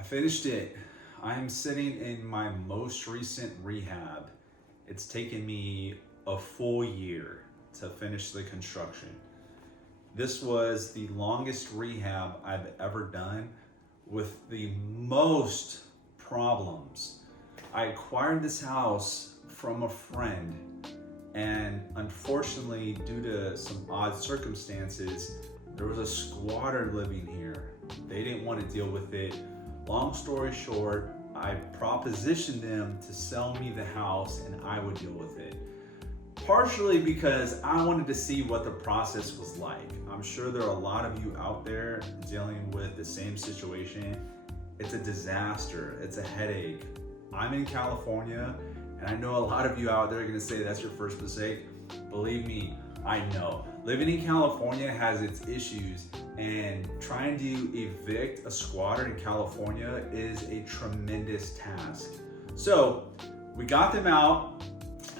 I finished it. I'm sitting in my most recent rehab. It's taken me a full year to finish the construction. This was the longest rehab I've ever done with the most problems. I acquired this house from a friend, and unfortunately, due to some odd circumstances, there was a squatter living here. They didn't want to deal with it. Long story short, I propositioned them to sell me the house and I would deal with it. Partially because I wanted to see what the process was like. I'm sure there are a lot of you out there dealing with the same situation. It's a disaster, it's a headache. I'm in California, and I know a lot of you out there are gonna say that's your first mistake. Believe me, I know. Living in California has its issues, and trying to evict a squatter in California is a tremendous task. So we got them out,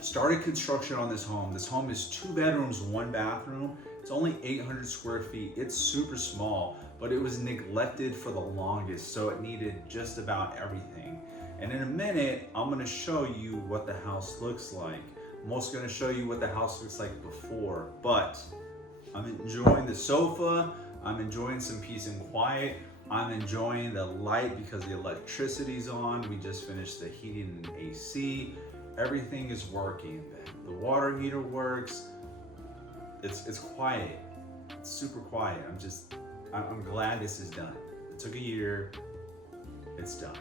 started construction on this home. This home is 2 bedrooms, 1 bathroom. It's only 800 square feet. It's super small, but it was neglected for the longest, so it needed just about everything. And in a minute, I'm gonna show you what the house looks like. I'm also gonna show you what the house looks like before, but I'm enjoying the sofa. I'm enjoying some peace and quiet. I'm enjoying the light because the electricity's on. We just finished the heating and AC. Everything is working. The water heater works. It's quiet. It's super quiet. I'm glad this is done. It took a year. It's done.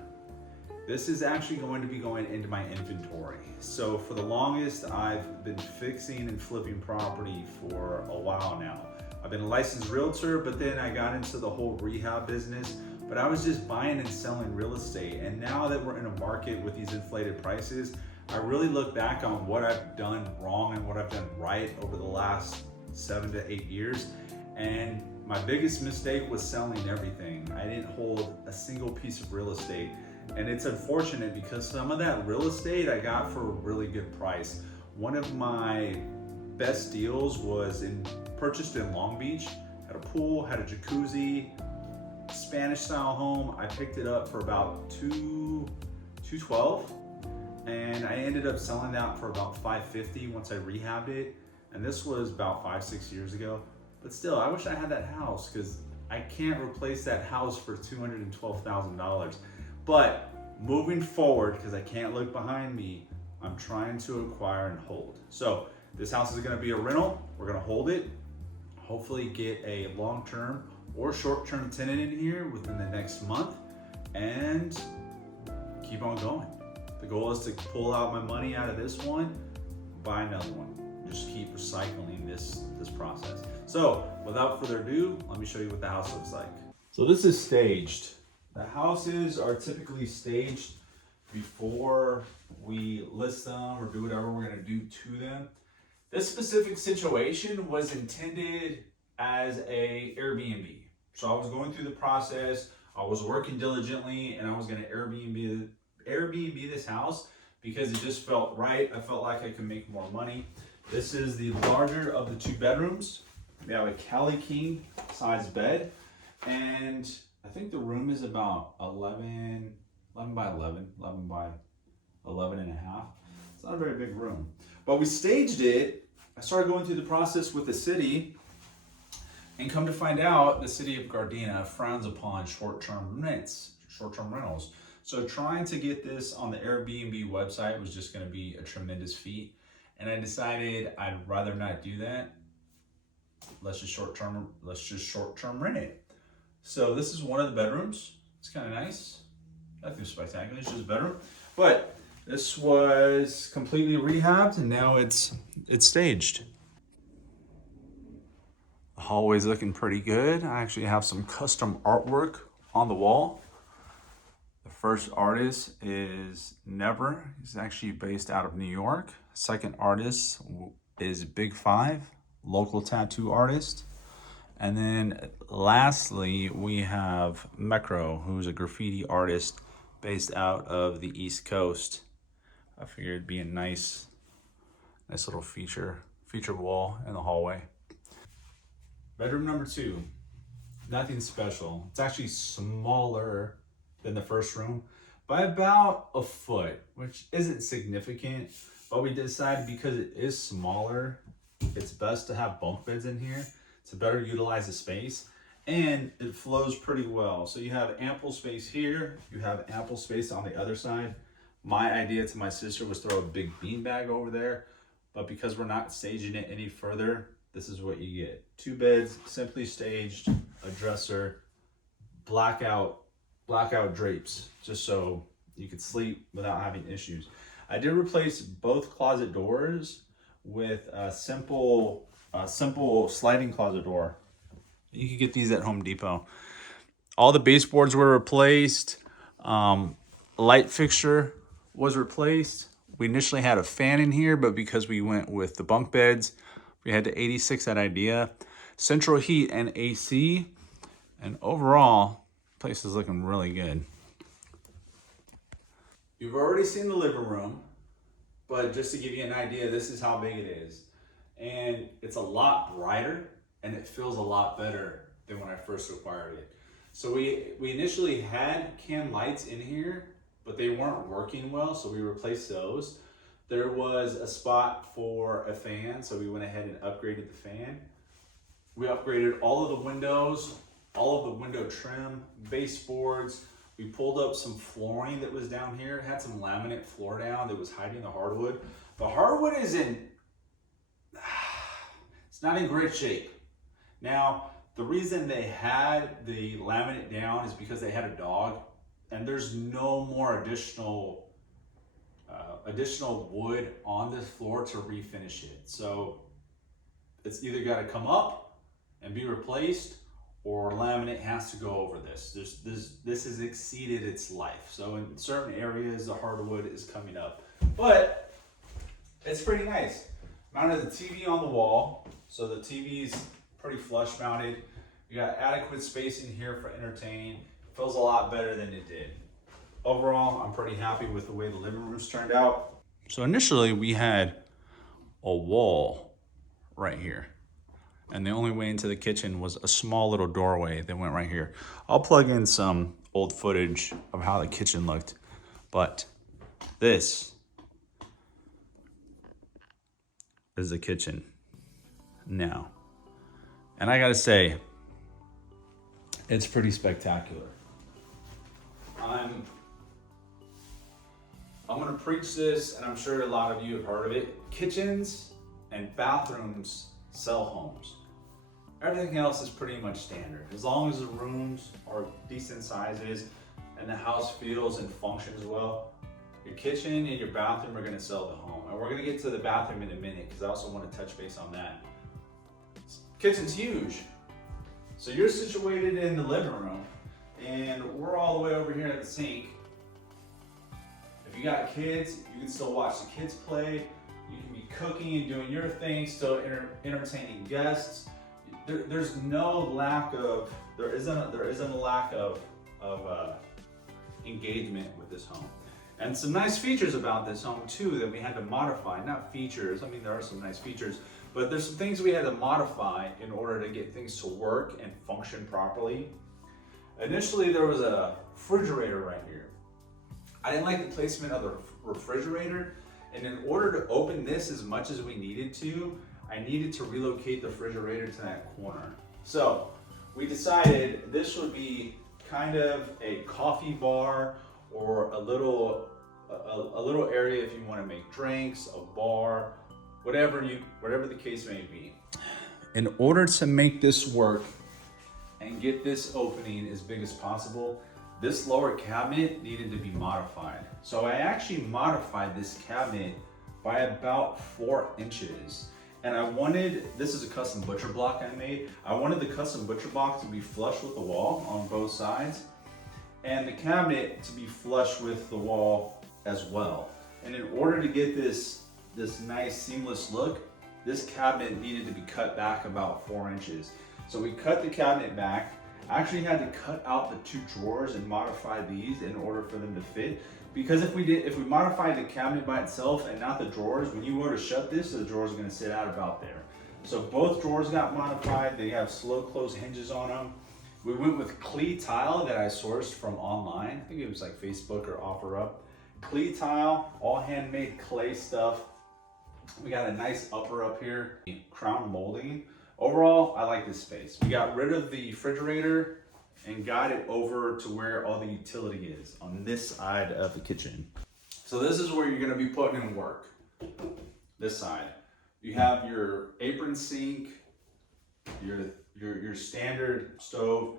This is actually going to be going into my inventory. So for the longest, I've been fixing and flipping property for a while now. I've been a licensed realtor, but then I got into the whole rehab business. But I was just buying and selling real estate. And now that we're in a market with these inflated prices, I really look back on what I've done wrong and what I've done right over the last 7 to 8 years. And my biggest mistake was selling everything. I didn't hold a single piece of real estate. And it's unfortunate because some of that real estate I got for a really good price. One of my best deals was purchased in Long Beach, had a pool, had a jacuzzi, Spanish style home. I picked it up for about $212, and I ended up selling that for about $550 once I rehabbed it. And this was about 5-6 years ago. But still, I wish I had that house because I can't replace that house for $212,000. But moving forward, because I can't look behind me, I'm trying to acquire and hold. So this house is gonna be a rental. We're gonna hold it, hopefully get a long-term or short-term tenant in here within the next month, and keep on going. The goal is to pull out my money out of this one, buy another one. Just keep recycling this process. So without further ado, let me show you what the house looks like. So this is staged. The houses are typically staged before we list them or do whatever we're gonna do to them. This specific situation was intended as a Airbnb. So I was going through the process, I was working diligently, and I was gonna Airbnb this house because it just felt right. I felt like I could make more money. This is the larger of the 2 bedrooms. We have a Cali King size bed, and I think the room is about 11 by 11 by 11 and a half. It's not a very big room, but we staged it. I started going through the process with the city, and come to find out, the city of Gardena frowns upon short-term rentals. So trying to get this on the Airbnb website was just going to be a tremendous feat, and I decided I'd rather not do that. Let's just short-term rent it. So this is one of the bedrooms. It's kind of nice. Nothing spectacular, it's just a bedroom. But this was completely rehabbed, and now it's staged. The hallway's looking pretty good. I actually have some custom artwork on the wall. The first artist is Never. He's actually based out of New York. Second artist is Big Five, local tattoo artist. And then lastly, we have Mecro, who's a graffiti artist based out of the East Coast. I figured it'd be a nice little feature wall in the hallway. Bedroom number 2, nothing special. It's actually smaller than the first room by about a foot, which isn't significant, but we decided because it is smaller, it's best to have bunk beds in here to better utilize the space, and it flows pretty well. So you have ample space here, you have ample space on the other side. My idea to my sister was throw a big beanbag over there, but because we're not staging it any further, this is what you get. 2 beds, simply staged, a dresser, blackout drapes, just so you could sleep without having issues. I did replace both closet doors with a simple sliding closet door. You could get these at Home Depot. All the baseboards were replaced. Light fixture was replaced. We initially had a fan in here, but because we went with the bunk beds, we had to 86 that idea. Central heat and AC, and overall, the place is looking really good. You've already seen the living room, but just to give you an idea, this is how big it is. And it's a lot brighter, and it feels a lot better than when I first acquired it. So we initially had can lights in here, but they weren't working well, so we replaced those. There was a spot for a fan, so we went ahead and upgraded the fan. We upgraded all of the windows, all of the window trim, baseboards. We pulled up some flooring that was down here. It had some laminate floor down that was hiding the hardwood. The hardwood is it's not in great shape. Now, the reason they had the laminate down is because they had a dog, and there's no more additional wood on this floor to refinish it. So it's either got to come up and be replaced, or laminate has to go over this. This has exceeded its life. So in certain areas, the hardwood is coming up, but it's pretty nice. Mounted the TV on the wall, so the TV's pretty flush mounted. You got adequate space in here for entertaining. Feels a lot better than it did. Overall, I'm pretty happy with the way the living room's turned out. So initially we had a wall right here, and the only way into the kitchen was a small little doorway that went right here. I'll plug in some old footage of how the kitchen looked, but this is the kitchen now. And I gotta say, it's pretty spectacular. I'm gonna preach this, and I'm sure a lot of you have heard of it. Kitchens and bathrooms sell homes. Everything else is pretty much standard. As long as the rooms are decent sizes and the house feels and functions well, your kitchen and your bathroom are gonna sell the home. And we're gonna get to the bathroom in a minute, because I also wanna touch base on that. Kitchen's huge. So you're situated in the living room, and we're all the way over here at the sink. If you got kids, you can still watch the kids play. You can be cooking and doing your thing, still entertaining guests. There isn't a lack of engagement with this home. And some nice features about this home too that we had to modify. Not features, I mean there are some nice features, but there's some things we had to modify in order to get things to work and function properly. Initially there was a refrigerator right here. I didn't like the placement of the refrigerator, and in order to open this as much as we needed to, I needed to relocate the refrigerator to that corner. So we decided this would be kind of a coffee bar, or a little area if you want to make drinks, a bar, whatever the case may be. In order to make this work and get this opening as big as possible, this lower cabinet needed to be modified. So I actually modified this cabinet by about 4 inches. And this is a custom butcher block I made. I wanted the custom butcher block to be flush with the wall on both sides, and the cabinet to be flush with the wall as well. And in order to get this nice seamless look, this cabinet needed to be cut back about 4 inches. So we cut the cabinet back. I actually had to cut out the 2 drawers and modify these in order for them to fit. Because if we modified the cabinet by itself and not the drawers, when you go to shut this, the drawers are gonna sit out about there. So both drawers got modified. They have slow close hinges on them. We went with Clee tile that I sourced from online. I think it was like Facebook or OfferUp. Clee tile, all handmade clay stuff. We got a nice upper up here, crown molding. Overall, I like this space. We got rid of the refrigerator and got it over to where all the utility is on this side of the kitchen. So this is where you're gonna be putting in work. This side. You have your apron sink, your standard stove,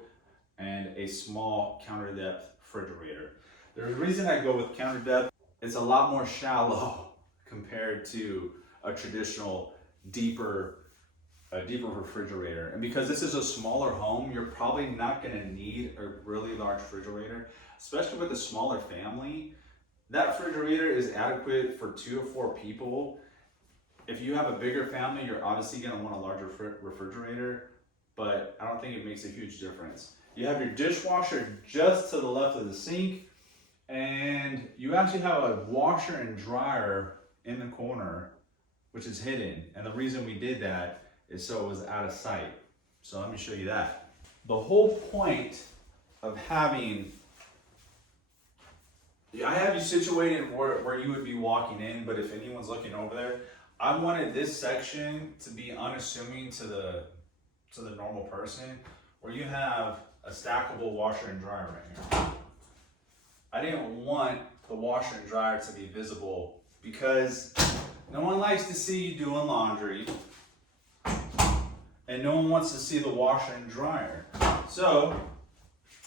and a small counter depth refrigerator. The reason I go with counter depth, it's a lot more shallow compared to a traditional deeper refrigerator. And because this is a smaller home, you're probably not gonna need a really large refrigerator, especially with a smaller family. That refrigerator is adequate for 2 or 4 people. If you have a bigger family, you're obviously gonna want a larger refrigerator, but I don't think it makes a huge difference. You have your dishwasher just to the left of the sink, and you actually have a washer and dryer in the corner, which is hidden. And the reason we did that is so it was out of sight. So let me show you that. The whole point of having, I have you situated where you would be walking in, but if anyone's looking over there, I wanted this section to be unassuming to the normal person, where you have a stackable washer and dryer right here. I didn't want the washer and dryer to be visible because no one likes to see you doing laundry, and no one wants to see the washer and dryer. So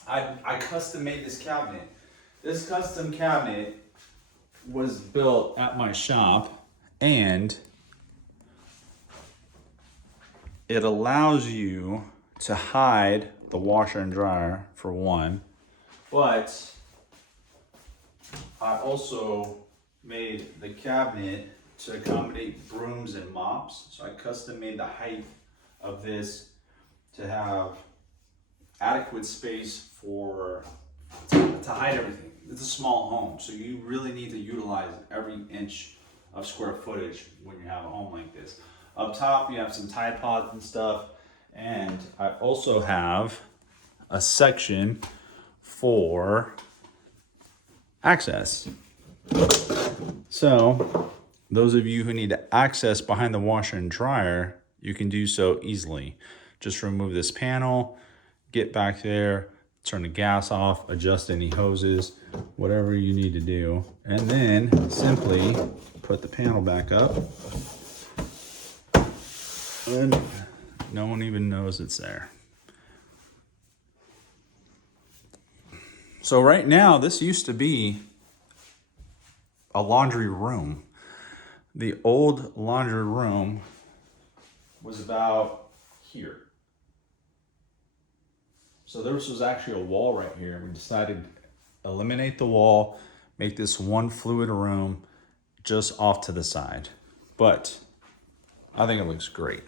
I custom made this cabinet. This custom cabinet was built at my shop, and it allows you to hide the washer and dryer for one, but I also made the cabinet to accommodate brooms and mops. So I custom made the height of this to have adequate space to hide everything. It's a small home, so you really need to utilize every inch of square footage when you have a home like this. Up top, you have some Tide Pods and stuff, and I also have a section for access. So those of you who need to access behind the washer and dryer, you can do so easily. Just remove this panel, get back there, turn the gas off, adjust any hoses, whatever you need to do, and then simply put the panel back up, and no one even knows it's there. So right now, this used to be a laundry room. The old laundry room was about here. So this was actually a wall right here. We decided to eliminate the wall, make this one fluid room just off to the side. But I think it looks great.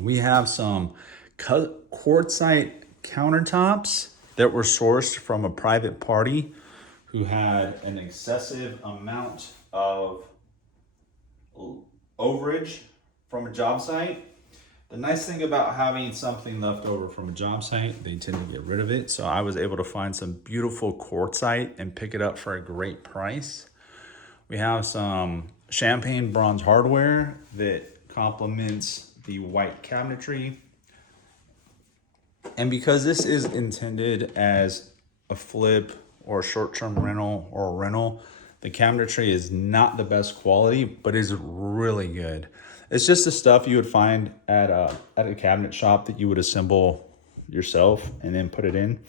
We have some quartzite countertops that were sourced from a private party who had an excessive amount of overage from a job site. The nice thing about having something left over from a job site, they tend to get rid of it. So I was able to find some beautiful quartzite and pick it up for a great price. We have some champagne bronze hardware that complements the white cabinetry. And because this is intended as a flip or a short-term rental or a rental, the cabinetry is not the best quality, but is really good. It's just the stuff you would find at a cabinet shop that you would assemble yourself and then put it in.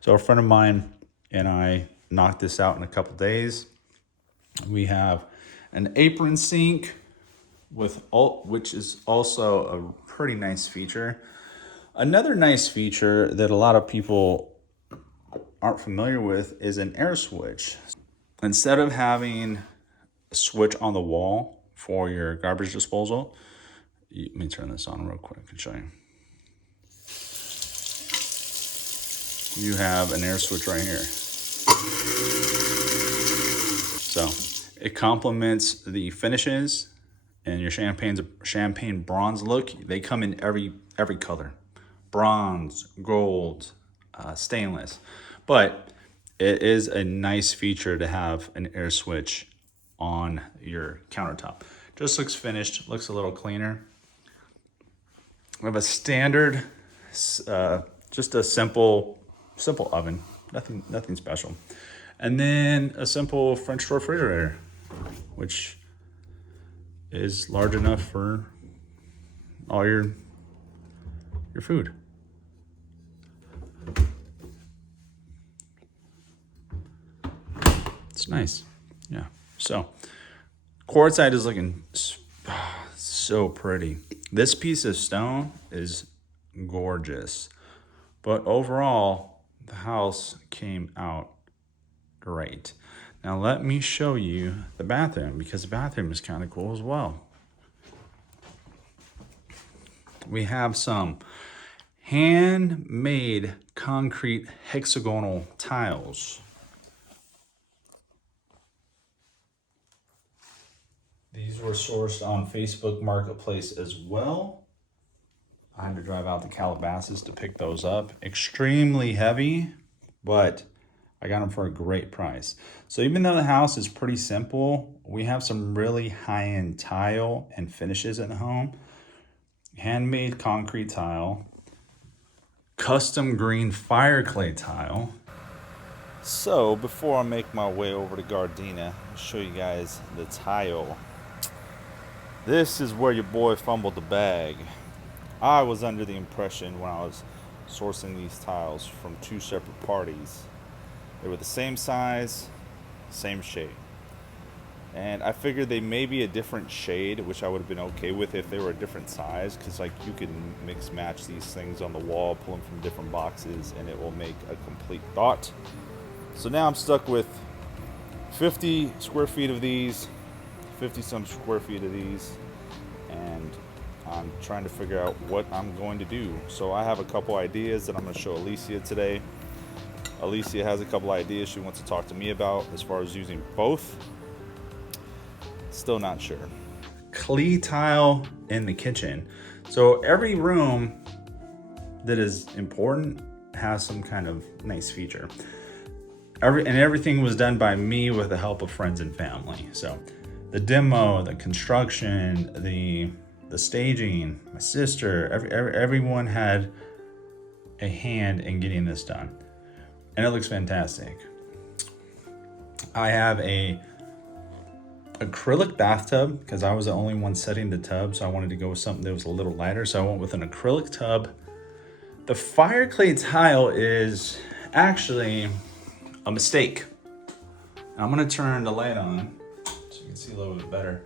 So a friend of mine and I knocked this out in a couple days. We have an apron sink which is also a pretty nice feature. Another nice feature that a lot of people aren't familiar with is an air switch. Instead of having a switch on the wall for your garbage disposal, let me turn this on real quick and show you. You have an air switch right here. So it complements the finishes and your champagne bronze look, they come in every color, bronze, gold, stainless. But it is a nice feature to have an air switch on your countertop. Just looks finished, looks a little cleaner. We have a standard, just a simple oven, nothing special, and then a simple French door refrigerator, which is large enough for all your food. It's nice, yeah. So quartzite is looking so pretty. This piece of stone is gorgeous, but overall the house came out great. Now let me show you the bathroom, because the bathroom is kind of cool as well. We have some handmade concrete hexagonal tiles. These were sourced on Facebook Marketplace as well. I had to drive out to Calabasas to pick those up. Extremely heavy, but I got them for a great price. So even though the house is pretty simple, we have some really high-end tile and finishes in the home. Handmade concrete tile, custom green fire clay tile. So before I make my way over to Gardena, I'll show you guys the tile. This is where your boy fumbled the bag. I was under the impression when I was sourcing these tiles from two separate parties, they were the same size, same shade. And I figured they may be a different shade, which I would have been okay with if they were a different size, because like you can mix match these things on the wall, pull them from different boxes, and it will make a complete thought. So now I'm stuck with 50 square feet of these, 50 some square feet of these, and I'm trying to figure out what I'm going to do. So I have a couple ideas that I'm going to show Alicia today. Alicia has a couple ideas she wants to talk to me about as far as using both. Still not sure. Clay tile in the kitchen. So every room that is important has some kind of nice feature. Everything was done by me with the help of friends and family. So the demo, the construction, the staging, my sister, everyone had a hand in getting this done. And it looks fantastic. I have a acrylic bathtub because I was the only one setting the tub, so I wanted to go with something that was a little lighter, so I went with an acrylic tub. The fire clay tile is actually a mistake. I'm gonna turn the light on so you can see a little bit better.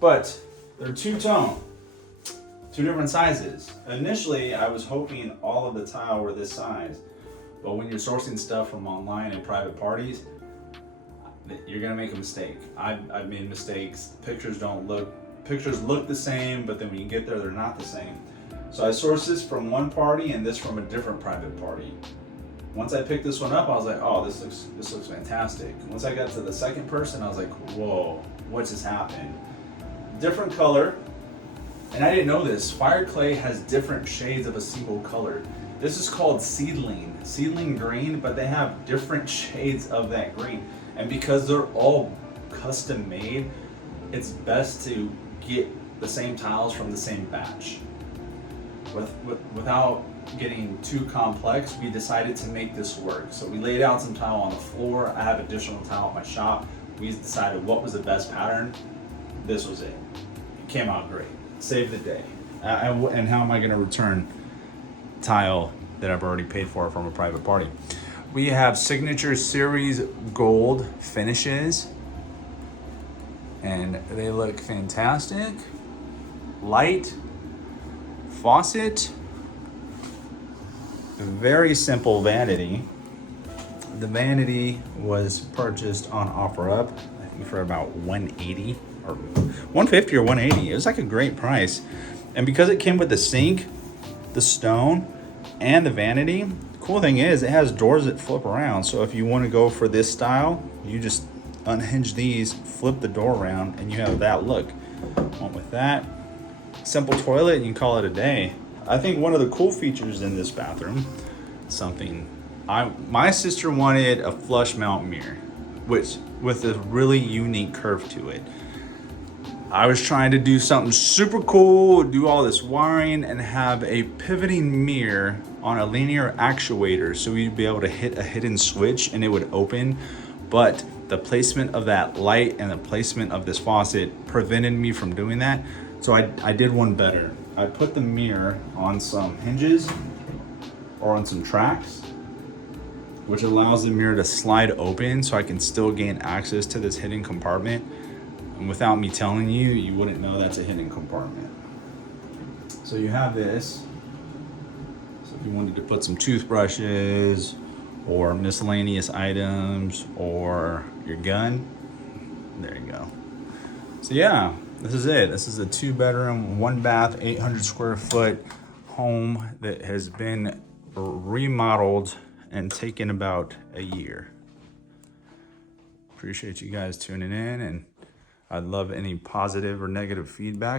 But they're two-tone, two different sizes. Initially, I was hoping all of the tile were this size, but when you're sourcing stuff from online and private parties, you're gonna make a mistake. I've made mistakes. Pictures look the same, but then when you get there, they're not the same. So I sourced this from one party and this from a different private party. Once I picked this one up, I was like, oh, this looks fantastic. Once I got to the second person, I was like, whoa, what just happened? Different color, and I didn't know this. Fire clay has different shades of a single color. This is called seedling green, but they have different shades of that green. And because they're all custom made, it's best to get the same tiles from the same batch. Without getting too complex, we decided to make this work. So we laid out some tile on the floor. I have additional tile at my shop. We decided what was the best pattern. This was it. It came out great. Saved the day. And how am I gonna return tile that I've already paid for from a private party? We have Signature Series Gold finishes, and they look fantastic. Light faucet, very simple vanity. The vanity was purchased on OfferUp, I think for about $180 or $150 or $180. It was like a great price, and because it came with the sink, the stone, and the vanity. Cool thing is it has doors that flip around, so if you want to go for this style, you just unhinge these, flip the door around, and you have that look. One with that. Simple toilet, and you can call it a day. I think one of the cool features in this bathroom, my sister wanted a flush mount mirror, which with a really unique curve to it. I was trying to do something super cool, do all this wiring, and have a pivoting mirror on a linear actuator so we'd be able to hit a hidden switch and it would open. But the placement of that light and the placement of this faucet prevented me from doing that. So I did one better. I put the mirror on some hinges or on some tracks, which allows the mirror to slide open so I can still gain access to this hidden compartment. And without me telling you, you wouldn't know that's a hidden compartment. So you have this. So if you wanted to put some toothbrushes or miscellaneous items or your gun, there you go. So yeah, this is it. This is a 2-bedroom, 1-bath, 800 square foot home that has been remodeled and taken about a year. Appreciate you guys tuning in, and I'd love any positive or negative feedback.